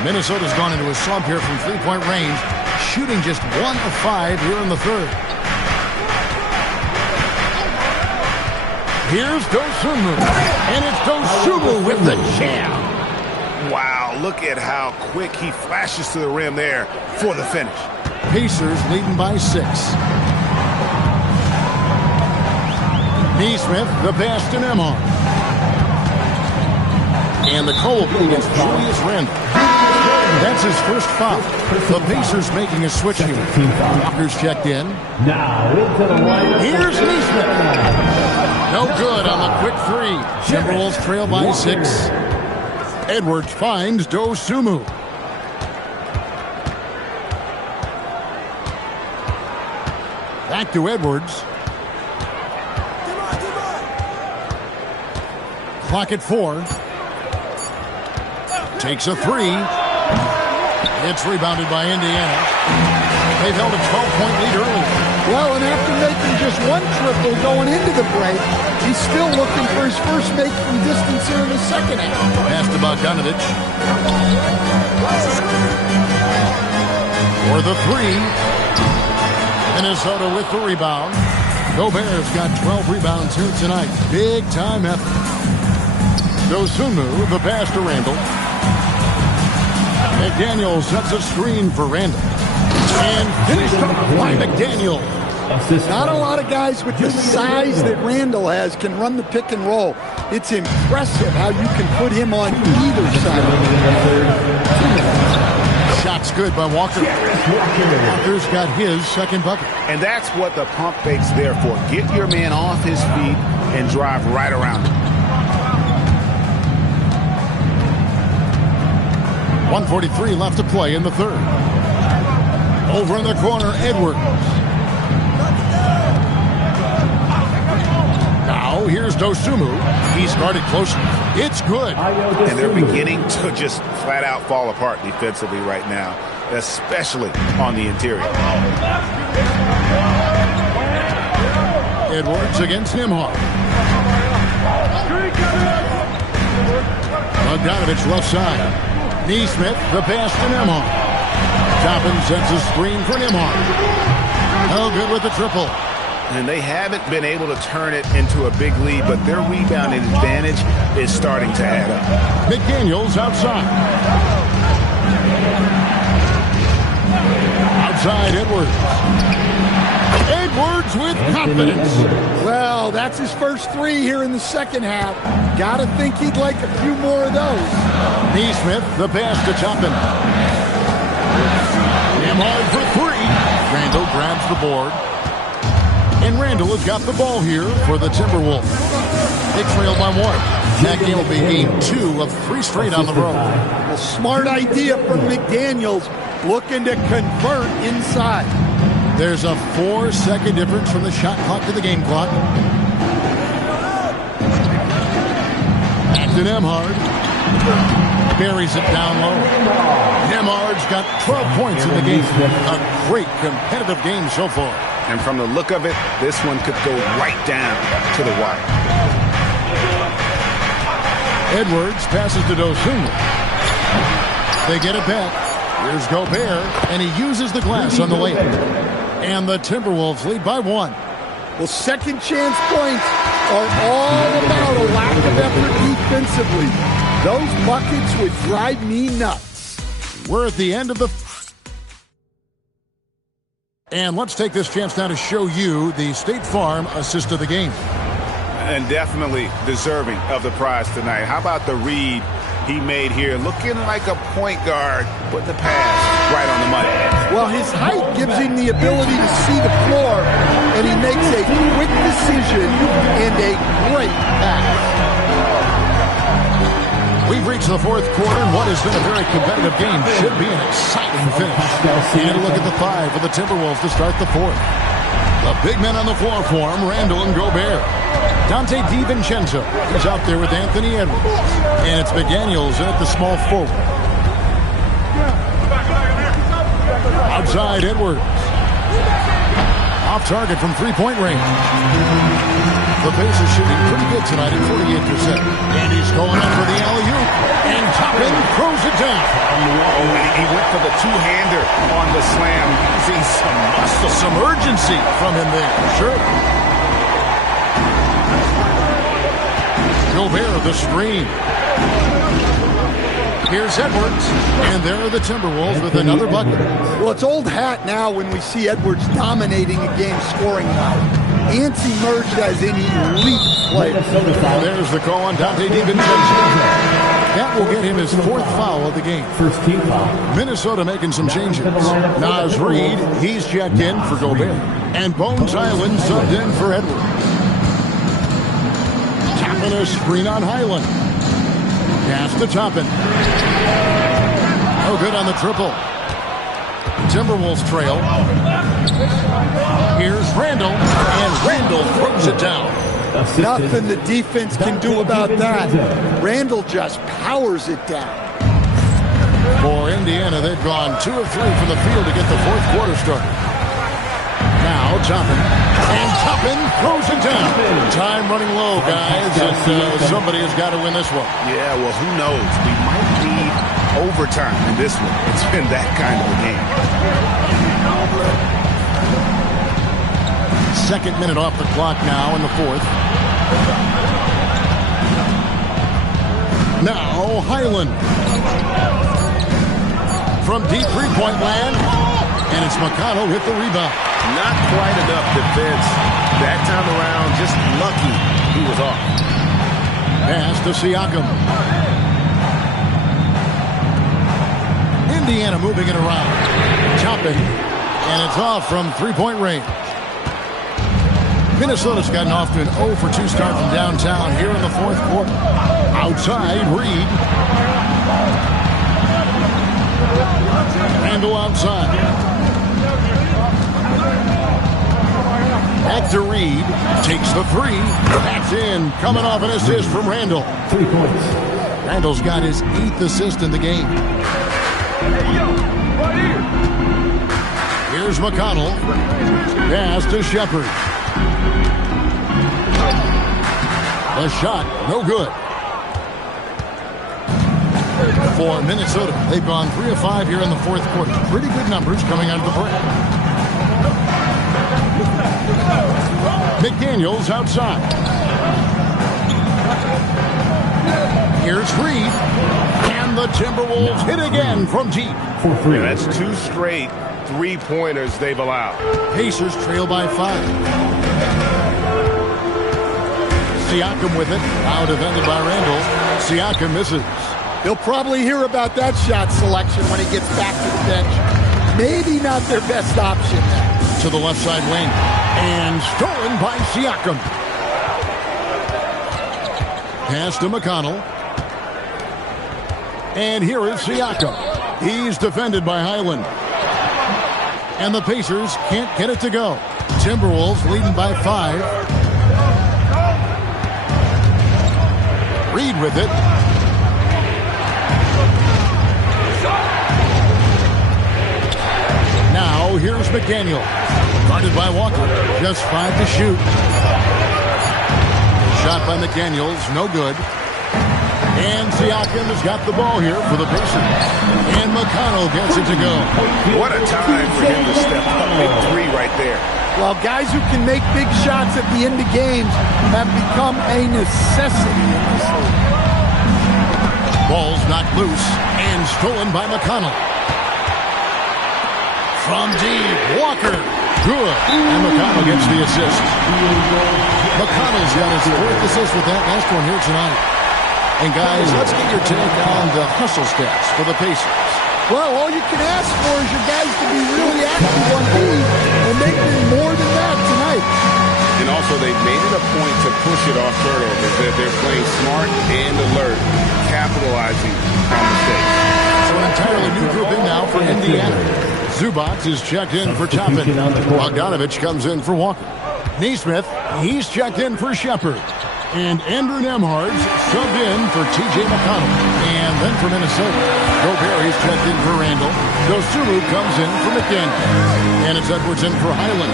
Minnesota's gone into a slump here from 3-point range, shooting just 1 of 5 here in the 3rd. Here's Dosunmu. And it's Dosunmu with the jam. Wow, look at how quick he flashes to the rim there for the finish. Pacers leading by 6. Neesmith, the pass to Nembhard. And the call will be against Julius Randle. That's his first foul. The Pacers making a switch here. Walker's checked in. Now into the line. Here's Neesmith. No good on the quick three. Timberwolves trail by 6. Edwards finds Dosunmu. Back to Edwards. Clock at 4. Takes a 3. It's rebounded by Indiana. They've held a 12-point lead early. Well, and after making just one triple going into the break, he's still looking for his first make from distance here in the second half. Pass to Bogdanovic. For the 3. Minnesota with the rebound. Gobert's got 12 rebounds here tonight. Big time effort. Dosunmu, the pass to Randle. McDaniel sets a screen for Randle. And finished up by McDaniel. Not a lot of guys with the size that Randle has can run the pick and roll. It's impressive how you can put him on either side. Shot's good by Walker. Walker's got his second bucket. And that's what the pump fake's there for. Get your man off his feet and drive right around him. 1:43 left to play in the third. Over in the corner, Edwards. Now here's Dosunmu. He's guarded closely. It's good. And they're beginning to just flat out fall apart defensively right now, especially on the interior. Edwards against Nembhard. Bogdanovic left side. Neesmith, the pass to Nembhard. Toppin sets a screen for Nembhard. No good with the triple. And they haven't been able to turn it into a big lead, but their rebounding advantage is starting to add up. McDaniels outside. Outside Edwards. Edwards with confidence. Well, that's his first 3 here in the second half. Gotta think he'd like a few more of those. Neesmith, the pass to Toppin. Nembhard for 3. Randle grabs the board. And Randle has got the ball here for the Timberwolves. They trail by 1. That game will be game 2 of 3 straight on the road. A smart idea from McDaniels, looking to convert inside. There's a 4-second difference from the shot clock to the game clock. Back to Nembhard. Buries it down low. Nembhard's got 12 points in the game. A great competitive game so far. And from the look of it, this one could go right down to the wire. Edwards passes to Dosunmu. They get it back. Here's Gobert, and he uses the glass on the layup. And the Timberwolves lead by 1. Well, second chance points are all about a lack of effort defensively. Those buckets would drive me nuts. We're at the end of the... And let's take this chance now to show you the State Farm assist of the game. And definitely deserving of the prize tonight. How about the read he made here? Looking like a point guard, putting the pass right on the money. Well, his height gives him the ability to see the floor, and he makes a quick decision and a great pass. We've reached the fourth quarter, and what has been a very competitive game should be an exciting finish. And a look at the 5 for the Timberwolves to start the fourth. The big men on the floor for him, Randle and Gobert. Dante DiVincenzo is out there with Anthony Edwards. And it's McDaniels in at the small forward. Outside Edwards. Off target from three-point range. The Pacers shooting pretty good tonight at 48%. And he's going up for the alley-oop. And Toppin throws it down. He went for the two-hander on the slam, using some muscle. Some urgency from him there. Sure. Gobert, the screen. Here's Edwards, and there are the Timberwolves with another bucket. Well, it's old hat now when we see Edwards dominating a game scoring well. Ants emerged as an elite player. There's the call on Dante DiVincenzo. That will get him his 4th foul of the game. First team foul. Minnesota making some changes. Naz Reid, he's checked in for Gobert. And Bones Highland subbed in for Edwards. Tapping a screen on Highland. Pass to Toppin. No good on the triple. Timberwolves trail. Here's Randall, and Randall throws it down. Nothing the defense can do about that. Randall just powers it down. For Indiana, they've gone 2 of 3 from the field to get the 4th quarter started. Now Toppin, and Toppin throws it down. Time running low, guys, and somebody has got to win this one. Yeah, well, who knows? We might need overtime in this one. It's been that kind of a game. 2nd minute off the clock now in the 4th. Now Highland. From deep three-point land. And it's McConnell hit the rebound. Not quite enough defense. That time around, just lucky he was off. Pass to Siakam. Indiana moving it around. Toppin. And it's off from three-point range. Minnesota's gotten off to an 0 for 2 start from downtown here in the 4th quarter. Outside, Reid. Randall outside. Back to Reid. Takes the 3. That's in. Coming off an assist from Randall. 3 points. Randall's got his 8th assist in the game. Here's McConnell. Pass to Shepard. The shot, no good. For Minnesota, they've gone 3 of 5 here in the 4th quarter. Pretty good numbers coming out of the break. McDaniels outside. Here's Reid. And the Timberwolves hit again from deep. Yeah, that's 2 straight 3-pointers they've allowed. Pacers trail by 5. Siakam with it. Now defended by Randall. Siakam misses. He'll probably hear about that shot selection when he gets back to the bench. Maybe not their best option. To the left side wing. And stolen by Siakam. Pass to McConnell. And here is Siakam. He's defended by Highland. And the Pacers can't get it to go. Timberwolves leading by 5. Reid with it. Now here's McDaniel. Guarded by Walker. Just 5 to shoot. Shot by McDaniels. No good. And Siakam has got the ball here for the Pacers. And McConnell gets it to go. What a time for him to step up. Big 3 right there. Well, guys who can make big shots at the end of games have become a necessity in this league. Ball's knocked loose and stolen by McConnell. From deep, Walker. Good. And McConnell gets the assist. McConnell's got his 4th assist with that last one here tonight. And guys, let's get your take on the hustle stats for the Pacers. Well, all you can ask for is your guys to be really active on D, and they've been more than that tonight. And also, they've made it a point to push it off turnovers. They're playing smart and alert, capitalizing on mistakes. So an entirely new group in now for Indiana. Zubac is checked in for Toppin. Bogdanovich comes in for Walker. Nesmith, he's checked in for Shepard. And Andrew Nembhard's subbed in for T.J. McConnell. And then for Minnesota, Gobert is checked in for Randall. Dosunmu comes in for McDaniel. And it's Edwards in for Highland.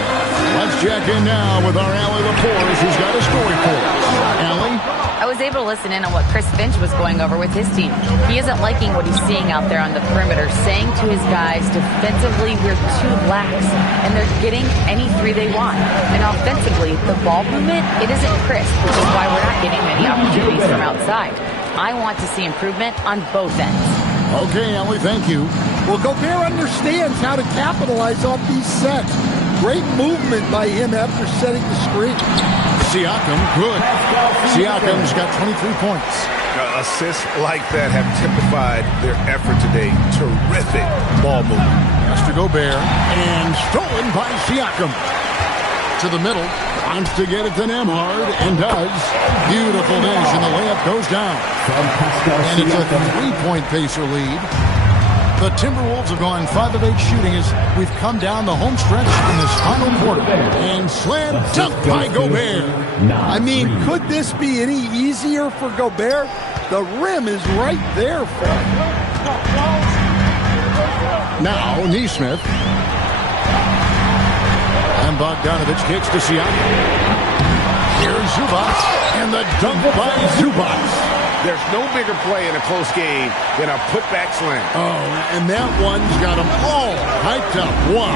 Let's check in now with our Allie LaForce, who's got a story for us. Allie? I was able to listen in on what Chris Finch was going over with his team. He isn't liking what he's seeing out there on the perimeter, saying to his guys, defensively, we're too lax, and they're getting any three they want. And offensively, the ball movement, it isn't crisp, which is why we're not getting many opportunities from outside. I want to see improvement on both ends. Okay, Ellie, thank you. Well, Gobert understands how to capitalize off these sets. Great movement by him after setting the screen. Siakam, good. Siakam's got 23 points. Assists like that have typified their effort today. Terrific ball movement. Has to Gobert, and stolen by Siakam. To the middle, wants to get it to Nembhard, and does. Beautiful dish, and the layup goes down. And it's a 3-point Pacer lead. The Timberwolves have gone 5 of 8 shooting as we've come down the home stretch in this final quarter. And slam dunk by Gobert. I mean, could this be any easier for Gobert? The rim is right there for him. Now, Neesmith. And Bogdanovich kicks to Siakam. Here's Zubac, and the dunk by Zubac. There's no bigger play in a close game than a putback slam. Oh, and that one's got them all hyped up. Wow.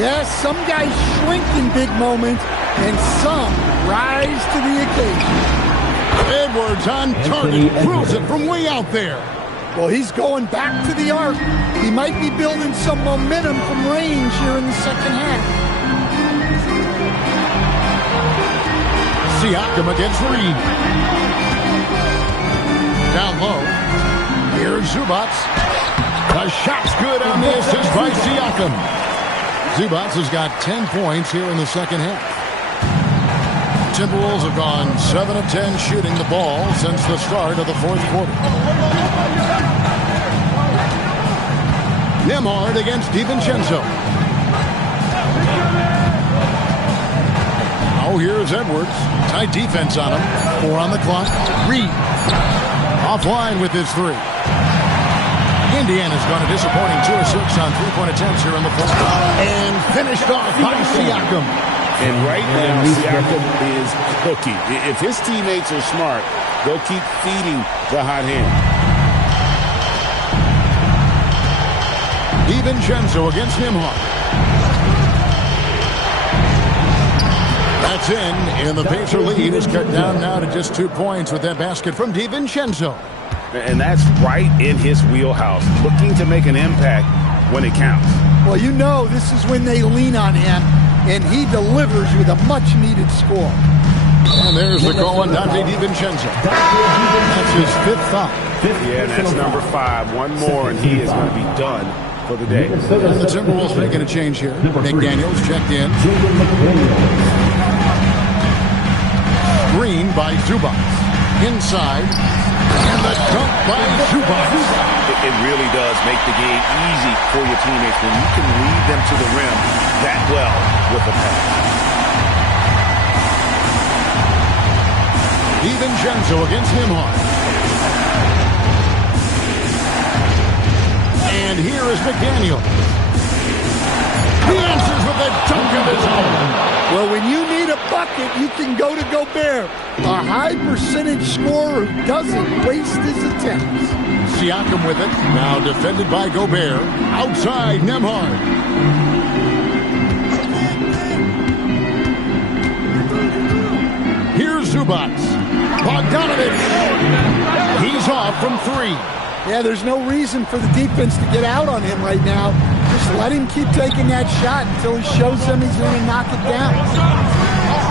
Yes, some guys shrink in big moments, and some rise to the occasion. Edwards on target, throws it from way out there. Well, he's going back to the arc. He might be building some momentum from range here in the second half. Siakam against Reed. Down low. Here's Zubac. The shot's good on the assist by Siakam. Zubac has got 10 points here in the second half. Timberwolves have gone 7 of 10 shooting the ball since the start of the fourth quarter. Nembhard against DiVincenzo. Now here's Edwards. Tight defense on him. 4 on the clock. Reed. Offline with his 3. Indiana's gone a disappointing 2 of 6 on 3-point attempts here in the fourth. And finished off by Siakam. And right now, Siakam is cooking. If his teammates are smart, they'll keep feeding the hot hand. DiVincenzo against Nembhard. That's in, and the Pacer lead is cut down now to just 2 points with that basket from DiVincenzo. And that's right in his wheelhouse, looking to make an impact when it counts. Well, you know this is when they lean on him, and he delivers with a much-needed score. And there's the call on Dante DiVincenzo. That's his 5th foul. Yeah, that's number 5. One more, and he is going to be done for the day. And the Timberwolves making a change here. McDaniels checked in. Green by Zubac. Inside. And the dunk by Zubac. It really does make the game easy for your teammates when you can lead them to the rim that well with a pass. DiVincenzo against Nembhard. And here is McDaniels. He answers with a dunk of his own. Well, when you need a bucket, you can go to Gobert. A high-percentage scorer who doesn't waste his attempts. Siakam with it. Now defended by Gobert. Outside, Nembhard. Here's Zubac. Bogdanovich. He's off from 3. Yeah, there's no reason for the defense to get out on him right now. Just let him keep taking that shot until he shows them he's going to knock it down.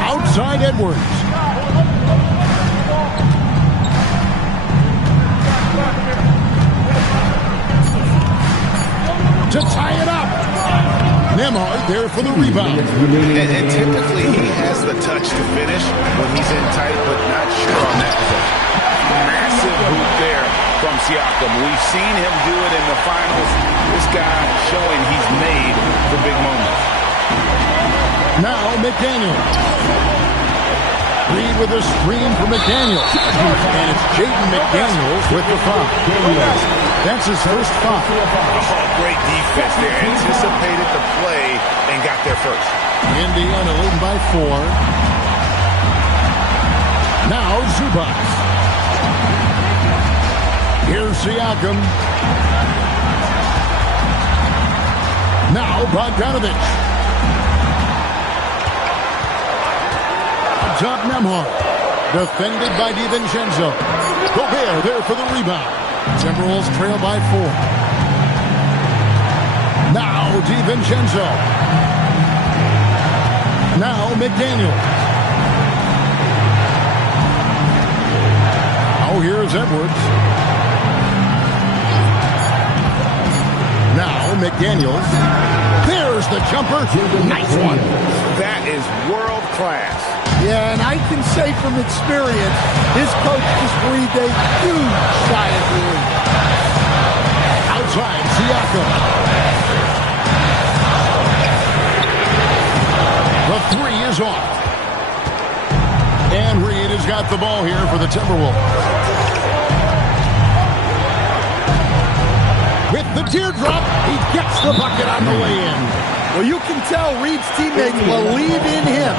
Outside Edwards. To tie it up. Nembhard there for the rebound. And typically he has the touch to finish when he's in tight, but not sure on that possession. Massive hoop there from Siakam. We've seen him do it in the finals. This guy showing he's made for big moments. Now McDaniels. Reed with a screen for McDaniels. And it's Jaden McDaniels with the foul. That's his first foul. Oh, great defense there. Anticipated the play and got there first. Indiana leading by 4. Now Zubac. Siakam. Now Bogdanovic. Top Nembhard. Defended by DiVincenzo. Gobert there for the rebound. Timberwolves trail by 4. Now DiVincenzo. Now McDaniels. Now here's Edwards. Now McDaniels. There's the jumper. Nice one. That is world class. Yeah, and I can say from experience, his coach just breathed a huge sigh of relief. Outside, Siakam. The 3 is off. And Reed has got the ball here for the Timberwolves. With the teardrop, he gets the bucket on the way in. Well, you can tell Reed's teammates believe in him.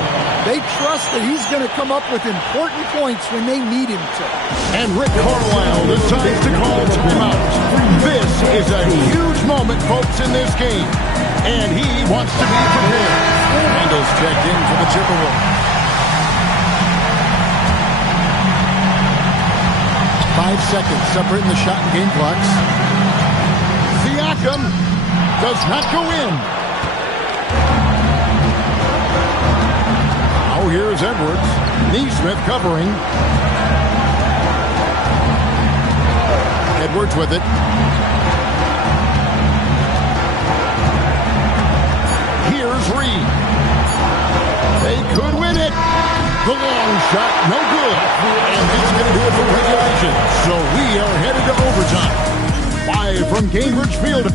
They trust that he's going to come up with important points when they need him to. And Rick Carlisle decides to call timeout. This is a huge moment, folks, in this game. And he wants to be prepared. Randall's checked in for the Timberwolves. 5 seconds separating the shot and game clocks. Siakam does not go in. Now here's Edwards. Neesmith covering. Edwards with it. Here's Reed. They could win it. The long shot, no good. And that's going to do it for regulation. So we are headed to overtime. Live from Gainbridge Field.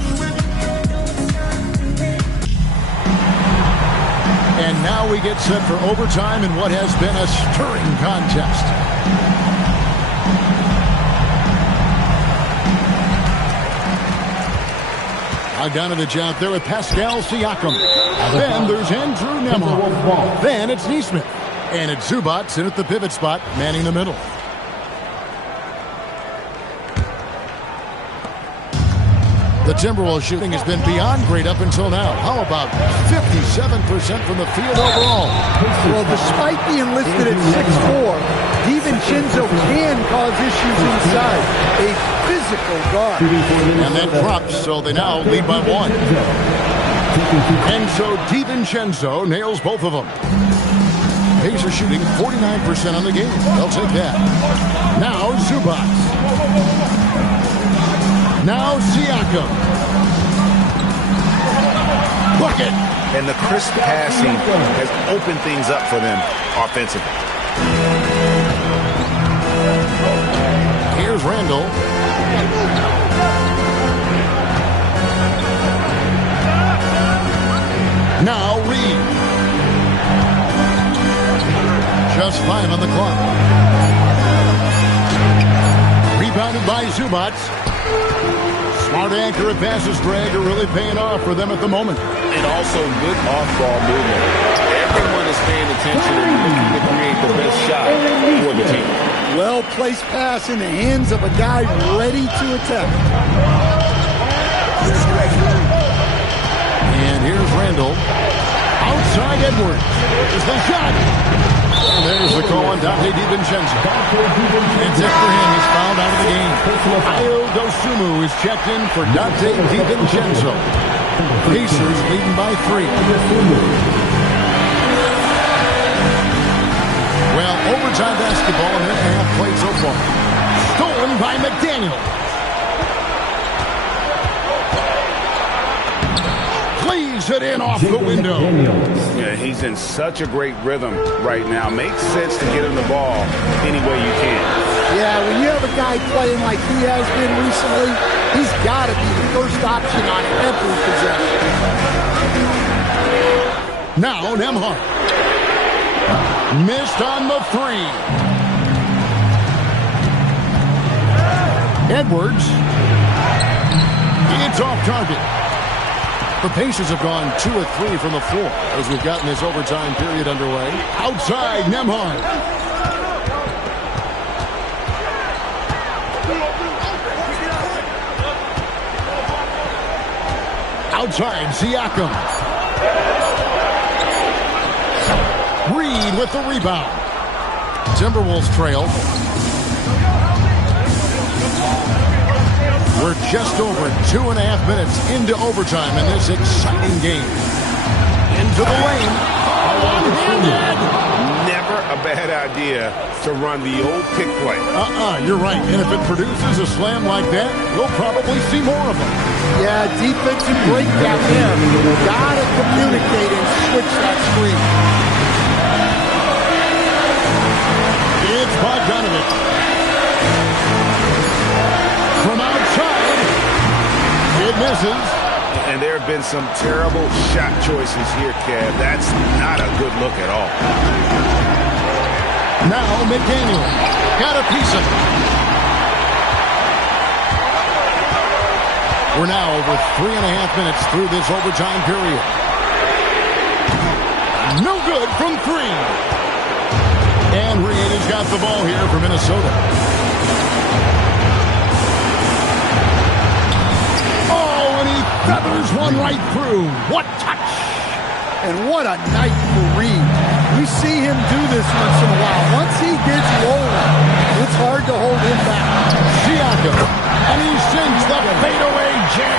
And now we get set for overtime in what has been a stirring contest. Bogdanovic out there with Pascal Siakam. Then there's Andrew Nembhard. Then it's Neesmith. And it's Zubac in at the pivot spot, manning the middle. The Timberwolves shooting has been beyond great up until now. How about 57% from the field overall? Well, despite being listed at 6'4", DiVincenzo can cause issues inside. A physical guard. And that drops, so they now lead by 1. And so DiVincenzo nails both of them. Pacers shooting 49% on the game. They'll take that. Now Zubac. Now Siakam. Bucket. And the crisp passing has opened things up for them offensively. Here's Randall. Now Reed. Just 5 on the clock. Rebounded by Zubac. Smart accurate passes, Greg, are really paying off for them at the moment. And also good off-ball movement. Everyone is paying attention and looking to create the best shot for the team. Well-placed pass in the hands of a guy ready to attack. And here's Randall. Outside Edwards. There's the shot. And there's the call on Dante DiVincenzo. And Zach Graham is fouled out of the game. Ayo Dosunmu is checked in for Dante DiVincenzo. Pacers leading by 3. Well, overtime basketball, a minute and a half played so far. Stolen by McDaniels. Plays it in off the window. Yeah, he's in such a great rhythm right now. Makes sense to get him the ball any way you can. Yeah, when you have a guy playing like he has been recently, he's got to be the first option on every possession. Now Nembhard. Missed on the 3. Edwards. It's off target. The Pacers have gone 2 of 3 from the floor as we've gotten this overtime period underway. Outside, Nembhard. Outside, Siakam. Reed with the rebound. Timberwolves trail. We're just over 2.5 minutes into overtime in this exciting game. Into the lane. One-handed. Never a bad idea to run the old pick play. You're right. And if it produces a slam like that, we'll probably see more of them. Yeah, defensive breakdown there. Gotta communicate and switch that screen. It's Bogdanović. From outside, it misses. And there have been some terrible shot choices here, Kev. That's not a good look at all. Now McDaniel got a piece of it. We're now over 3.5 minutes through this overtime period. No good from 3. And Reed has got the ball here for Minnesota. Oh, and he feathers one right through. What touch! And what a night for Reed. We see him do this once in a while. Once he gets rolling, it's hard to hold him back. Siakam, and he sinks the fadeaway jam.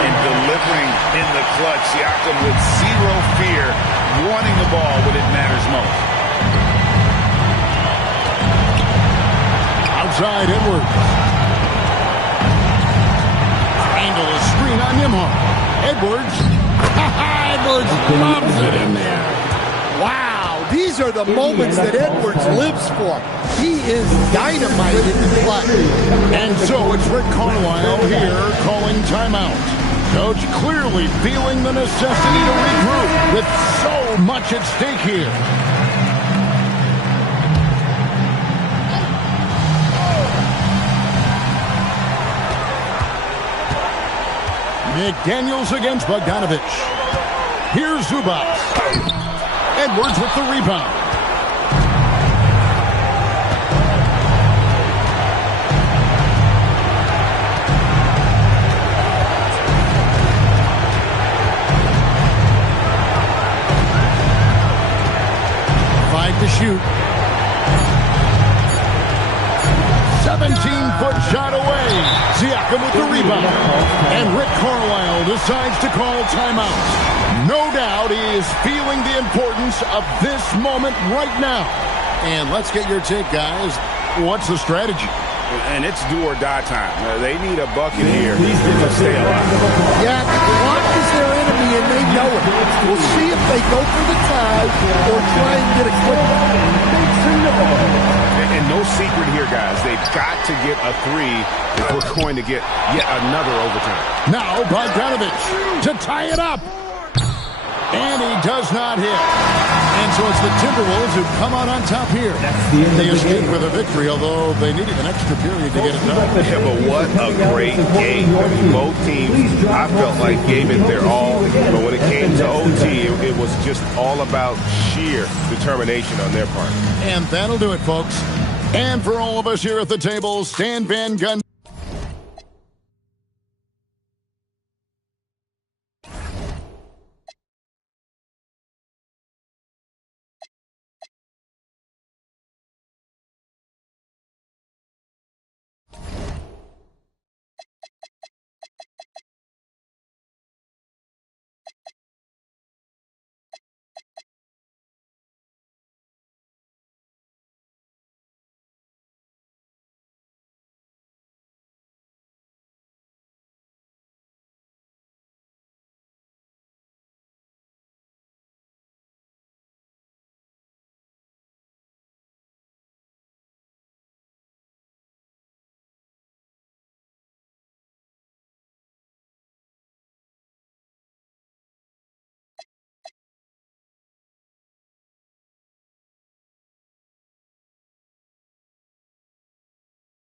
And delivering in the clutch, Siakam with zero fear, wanting the ball when it matters most. Outside Edwards. Angle a screen on Nembhard. Edwards. Edwards lobs it in there. Wow, these are the moments that Edwards lives for. He is dynamite in the clutch. And so it's Rick Carlisle here calling timeout. Coach clearly feeling the necessity to regroup with so much at stake here. McDaniels against Bogdanović. Here's Zubac. Edwards with the rebound. Five to shoot. 17-foot shot away. Siakam with the rebound. And Rick Carlisle decides to call timeout. No doubt he is feeling the importance of this moment right now. And let's get your take, guys. What's the strategy? And it's do or die time. They need a bucket here to stay alive. Yeah, the clock is their enemy and they know it. We'll see if they go for the tie or try and get a quick. And no secret here, guys. They've got to get a 3 if we're going to get yet another overtime. Now Bogdanović to tie it up. And he does not hit. And so it's the Timberwolves who come out on top here. They escape with a victory, although they needed an extra period to get it done. Yeah, but what a great game. I mean, both teams, I felt like gave it their all. But when it came to OT, it was just all about sheer determination on their part. And that'll do it, folks. And for all of us here at the table, Stan Van Gundy.